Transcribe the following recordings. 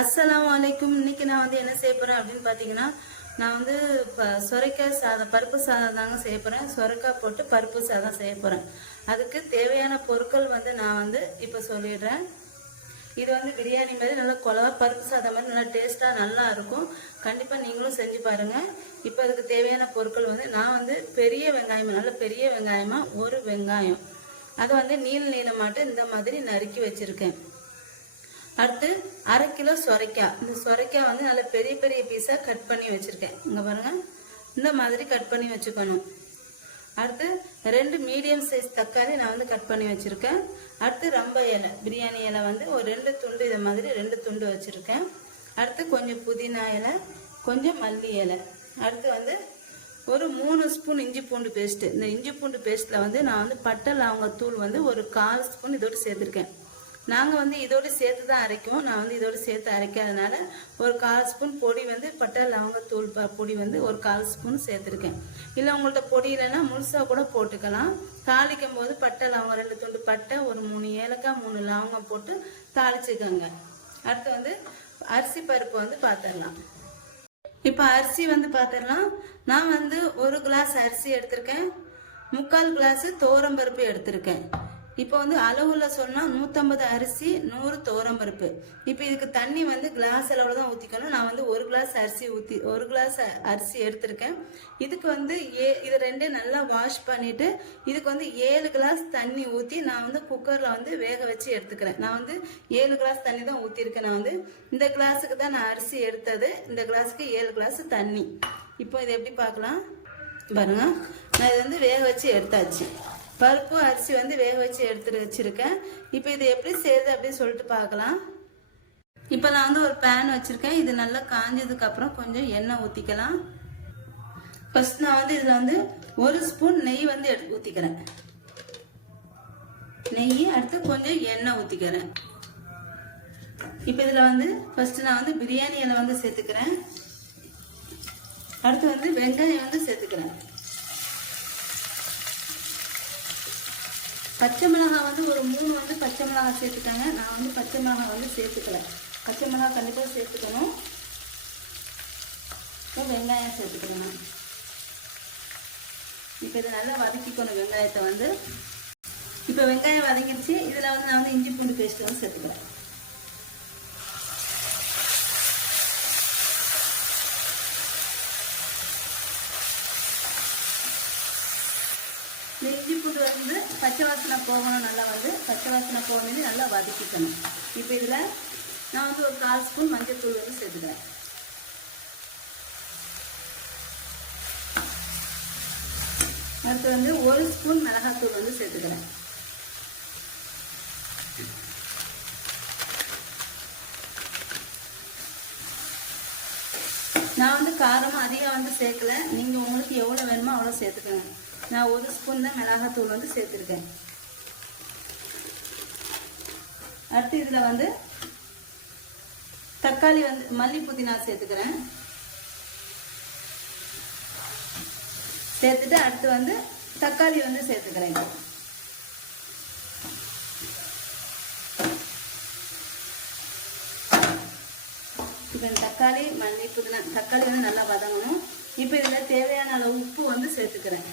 அஸ்லாம் வலைக்கும் இன்னைக்கு நான் வந்து என்ன செய்ய போறேன் அப்படின்னு பார்த்தீங்கன்னா நான் வந்து இப்போ சொரைக்காய் சாதம் பருப்பு சாதம் தாங்க செய்ய போறேன். சொரைக்காய் போட்டு பருப்பு சாதம் செய்ய போறேன். அதுக்கு தேவையான பொருட்கள் வந்து நான் வந்து இப்போ சொல்லிடுறேன். இது வந்து பிரியாணி மாதிரி நல்லா குழவா பருப்பு சாதம் மாதிரி நல்லா டேஸ்ட்டாக நல்லா இருக்கும். கண்டிப்பாக நீங்களும் செஞ்சு பாருங்க. இப்போ அதுக்கு தேவையான பொருட்கள் வந்து நான் வந்து பெரிய வெங்காயம் நல்ல பெரிய வெங்காயமா ஒரு வெங்காயம். அதை வந்து நீள நீளமாட்டு இந்த மாதிரி நறுக்கி வச்சிருக்கேன். அடுத்து அரை கிலோ சொரைக்காய். இந்த சொரைக்காய் வந்து நல்ல பெரிய பெரிய பீஸாக கட் பண்ணி வச்சுருக்கேன். இங்கே பாருங்கள் இந்த மாதிரி கட் பண்ணி வச்சுக்கணும். அடுத்து ரெண்டு மீடியம் சைஸ் தக்காளி நான் வந்து கட் பண்ணி வச்சுருக்கேன். அடுத்து ரம்ப இலை பிரியாணி இலை வந்து ஒரு ரெண்டு துண்டு இதை மாதிரி ரெண்டு துண்டு வச்சுருக்கேன். அடுத்து கொஞ்சம் புதினா இலை கொஞ்சம் மல்லி இலை. அடுத்து வந்து ஒரு மூணு ஸ்பூன் இஞ்சி பூண்டு பேஸ்ட்டு இந்த இஞ்சி பூண்டு பேஸ்ட்டில் வந்து நான் வந்து பட்டை லவங்க தூள் வந்து ஒரு கால் ஸ்பூன் இதோடு சேர்த்துருக்கேன். நாங்கள் வந்து இதோடு சேர்த்து தான் அரைக்குவோம் நான் வந்து இதோடு சேர்த்து அரைக்காதனால ஒரு கால் ஸ்பூன் பொடி வந்து பட்டை லவங்கத்தூள் ப பொடி வந்து ஒரு கால் ஸ்பூன் சேர்த்துருக்கேன். இல்லை உங்கள்ட்ட பொடி இல்லைன்னா முழுசாக கூட போட்டுக்கலாம். தாளிக்கும் போது பட்டை லவங்கம் ரெண்டு துண்டு பட்டை ஒரு மூணு ஏலக்காய் மூணு லவங்கம் போட்டு தாளிச்சுக்கோங்க. அடுத்து வந்து அரிசி பருப்பு வந்து பார்த்துடலாம் இப்போ அரிசி வந்து பார்த்துடலாம் நான் வந்து ஒரு கிளாஸ் அரிசி எடுத்திருக்கேன். முக்கால் கிளாஸ் பருப்பு எடுத்திருக்கேன். இப்போ வந்து அளவில் சொன்னால் நூற்றம்பது அரிசி நூறு பருப்பு. இப்போ இதுக்கு தண்ணி வந்து கிளாஸ் அளவில் தான் ஊற்றிக்கணும் நான் வந்து ஒரு கிளாஸ் அரிசி ஊற்றி ஒரு கிளாஸ் அரிசி எடுத்திருக்கேன். இதுக்கு வந்து ஏ இது ரெண்டையும் நல்லா வாஷ் பண்ணிவிட்டு இதுக்கு வந்து ஏழு கிளாஸ் தண்ணி ஊற்றி நான் வந்து குக்கரில் வந்து வேக வச்சு எடுத்துக்கிறேன். நான் வந்து ஏழு கிளாஸ் தண்ணி தான் ஊற்றிருக்கேன் நான் வந்து இந்த கிளாஸுக்கு தான் நான் அரிசி எடுத்தது. இந்த கிளாஸுக்கு ஏழு கிளாஸ் தண்ணி. இப்போ இதை எப்படி பார்க்கலாம்? பாருங்க. நான் இது வந்து வேக வச்சு எடுத்தாச்சு. பருப்பு அரிசி வந்து வேக வச்சு எடுத்து வச்சிருக்கேன். இப்போ இது எப்படி செய்யுது அப்படின்னு சொல்லிட்டு பார்க்கலாம். இப்போ நான் வந்து ஒரு பேன் வச்சுருக்கேன். இது நல்லா காஞ்சதுக்கு அப்புறம் கொஞ்சம் எண்ணெய் ஊற்றிக்கலாம் ஃபஸ்ட் நான் வந்து இதில் வந்து ஒரு ஸ்பூன் நெய் வந்து எடுத்து ஊற்றிக்கிறேன் நெய் அடுத்து கொஞ்சம் எண்ணெய் ஊற்றிக்கிறேன் இப்போ இதில் வந்து ஃபஸ்ட்டு நான் வந்து பிரியாணி இலை வந்து சேர்த்துக்கிறேன். அடுத்து வந்து வெங்காயம் வந்து சேர்த்துக்கிறேன். பச்சை மிளகாய் வந்து ஒரு மூணு வந்து பச்சை மிளகாய் சேர்த்துக்கங்க. நான் வந்து பச்சை மிளகாய் வந்து சேர்த்துக்கல. பச்சை மிளகாய் கண்டிப்பாக சேர்த்துக்கணும். இப்போ வெங்காயம் சேர்த்துக்கணும் இப்போ இதை நல்லா வதக்கிக்கணும் வெங்காயத்தை வந்து. இப்போ வெங்காயம் வதங்கிடுச்சு. இதில் வந்து நான் வந்து இஞ்சி பூண்டு பேஸ்ட்டு வந்து சேர்த்துக்கிறேன் இந்த இஞ்சி பூண்டு வந்து பச்சை வாசனை போகணும் நல்லா வந்து பச்சை வாசனை போகணும் நல்லா வதக்கிக்கணும். இப்போ இதில் நான் வந்து ஒரு கால் ஸ்பூன் மஞ்சள் தூள் வந்து சேர்த்துக்கிறேன். அடுத்து வந்து ஒரு ஸ்பூன் மிளகாத்தூள் வந்து சேர்த்துக்கிறேன். நான் வந்து காரமும் அதிகம் வந்து சேர்க்கல. நீங்கள் உங்களுக்கு எவ்வளோ வேணுமோ அவ்வளோ சேர்த்துக்கோங்க. நான் ஒரு ஸ்பூன் தான் மிளகாத்தூள் வந்து சேர்த்துருக்கேன். அடுத்து இதில் வந்து தக்காளி வந்து மல்லி புதினா சேர்த்துக்கிறேன். சேர்த்துட்டு அடுத்து வந்து தக்காளி வந்து சேர்த்துக்கிறேன் இப்போ. தக்காளி மல்லி புதினா தக்காளி வந்து நல்லா வதங்கணும். இப்போ இதில் தேவையான அளவு உப்பு வந்து சேர்த்துக்கிறேன்.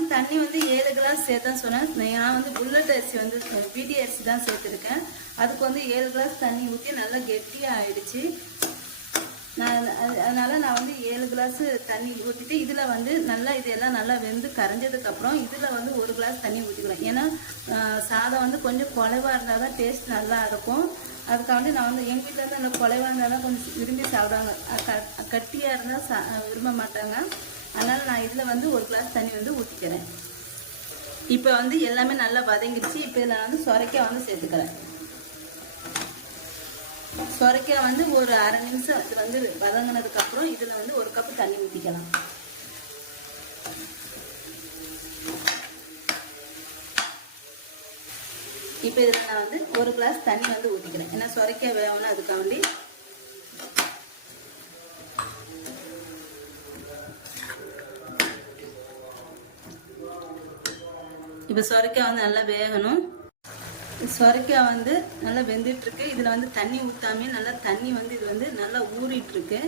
வந்து தண்ணி வந்து ஏழு கிளாஸ் சேர்த்தேன் சொன்னேன். நான் வந்து புல்லட் அரிசி வந்து பிடி அரிசி தான் சேர்த்துருக்கேன். அதுக்கு வந்து ஏழு கிளாஸ் தண்ணி ஊற்றி நல்லா கெட்டியாக ஆயிடுச்சு. நான் அதனால நான் வந்து ஏழு கிளாஸ் தண்ணி ஊற்றிட்டு இதில் வந்து நல்லா இதெல்லாம் நல்லா வெந்து கரைஞ்சதுக்கப்புறம் இதில் வந்து ஒரு கிளாஸ் தண்ணி ஊற்றிக்கிறேன் ஏன்னா சாதம் வந்து கொஞ்சம் குலைவாக இருந்தால் தான் டேஸ்ட் நல்லா இருக்கும். அதுக்காண்டி நான் வந்து எங்கள் வீட்டில் வந்து அந்த குலைவாக இருந்தால் தான் கொஞ்சம் விரும்பி சாப்பிடுவாங்க. கட்டியாக இருந்தால் சா விரும்ப மாட்டாங்க. அதனால் நான் இதில் வந்து ஒரு கிளாஸ் தண்ணி வந்து ஊற்றிக்கிறேன் இப்போ வந்து எல்லாமே நல்லா வதங்கிடுச்சு. இப்போ இதில் வந்து சொரைக்காய் வந்து சேர்த்துக்கிறேன். சொரைக்காய் வந்து ஒரு அரை நிமிஷம் இது வந்து வதங்கினதுக்கப்புறம் இதில் வந்து ஒரு கப்பு தண்ணி ஊற்றிக்கலாம் இப்போ இதில் நான் வந்து ஒரு கிளாஸ் தண்ணி வந்து ஊற்றிக்கிறேன் ஏன்னா சொரைக்காய் வேகணும் அதுக்காண்டி இப்போ சொரைக்காய் வந்து நல்லா வேகணும். சொரைக்காய் வந்து நல்லா வெந்துட்டு இருக்கு இதில் வந்து தண்ணி ஊற்றாமே நல்லா தண்ணி வந்து இது வந்து நல்லா ஊறிட்டு இருக்கு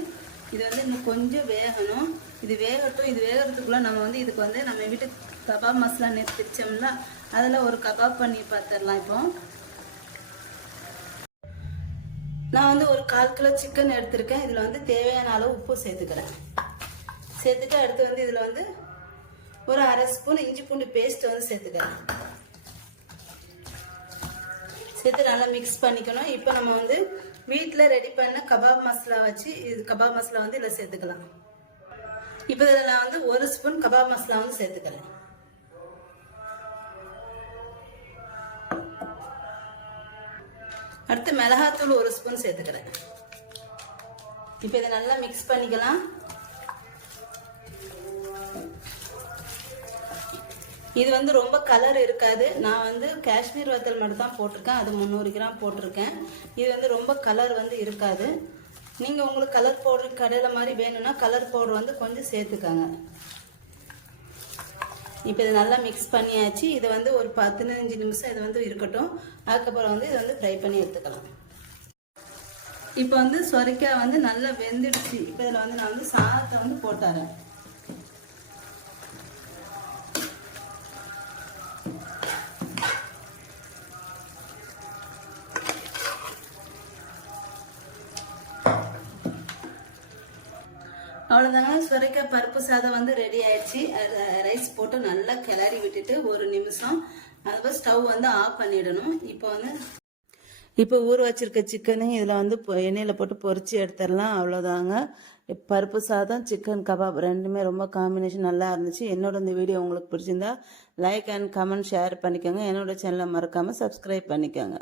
இது வந்து இன்னும் கொஞ்சம் வேகணும். இது வேகட்டும் இது வேகிறதுக்குள்ள நம்ம வந்து இதுக்கு வந்து நம்ம வீட்டு கபாப் மசாலா நேற்று பிரிச்சோம்ல அதில் ஒரு கபாப் பண்ணி பார்த்துடலாம் இப்போ. நான் வந்து ஒரு கால் கிலோ சிக்கன் எடுத்திருக்கேன். இதில் வந்து தேவையான அளவு உப்பு சேர்த்துக்கிறேன். சேர்த்துட்டு அடுத்து வந்து இதில் வந்து ஒரு அரை ஸ்பூன் இஞ்சி பூண்டு பேஸ்ட் வந்து சேர்த்துக்கிறேன். சேர்த்து நல்லா மிக்ஸ் பண்ணிக்கணும். இப்போ நம்ம வந்து வீட்டில் ரெடி பண்ண கபாப் மசாலா வச்சு இது கபாப் மசாலா வந்து இதில் சேர்த்துக்கலாம். இப்போ இதில் நான் வந்து ஒரு ஸ்பூன் கபாப் மசாலா வந்து சேர்த்துக்கிறேன். அடுத்து மிளகாத்தூள் ஒரு ஸ்பூன் சேர்த்துக்கிறேன். இப்போ இதை நல்லா மிக்ஸ் பண்ணிக்கலாம். இது வந்து ரொம்ப கலர் இருக்காது. நான் வந்து காஷ்மீர் வத்தல் மட்டும் தான் போட்டிருக்கேன். அது முந்நூறு கிராம் போட்டிருக்கேன். இது வந்து ரொம்ப கலர் வந்து இருக்காது. நீங்கள் உங்களுக்கு கலர் பவுடர் கடையில் மாதிரி வேணும்னா கலர் பவுடர் வந்து கொஞ்சம் சேர்த்துக்கோங்க. இப்போ இதை நல்லா மிக்ஸ் பண்ணியாச்சு. இதை வந்து ஒரு பதினஞ்சு நிமிஷம் இது வந்து இருக்கட்டும். அதுக்கப்புறம் வந்து இதை வந்து ஃப்ரை பண்ணி எடுத்துக்கலாம். இப்போ வந்து சொரைக்காய் வந்து நல்லா வெந்துடுச்சு. இப்போ இதில் வந்து நான் வந்து சாதத்தை வந்து போட்டாரேன் அவ்வளோதாங்க சுரைக்காய் பருப்பு சாதம் வந்து ரெடி ஆயிடுச்சு. ரைஸ் போட்டு நல்லா கிளறி விட்டுட்டு ஒரு நிமிஷம் அதுபோல் ஸ்டவ் வந்து ஆஃப் பண்ணிடணும். இப்போ வந்து இப்போ ஊற வச்சிருக்க சிக்கனையும் இதில் வந்து எண்ணெயில் போட்டு பொறிச்சு எடுத்துடலாம். அவ்வளோதாங்க பருப்பு சாதம் சிக்கன் கபாப் ரெண்டுமே ரொம்ப காம்பினேஷன் நல்லா இருந்துச்சு. என்னோட இந்த வீடியோ உங்களுக்கு பிடிச்சிருந்தா லைக் அண்ட் கமெண்ட் ஷேர் பண்ணிக்கோங்க. என்னோட சேனலை மறக்காமல் சப்ஸ்கிரைப் பண்ணிக்கோங்க.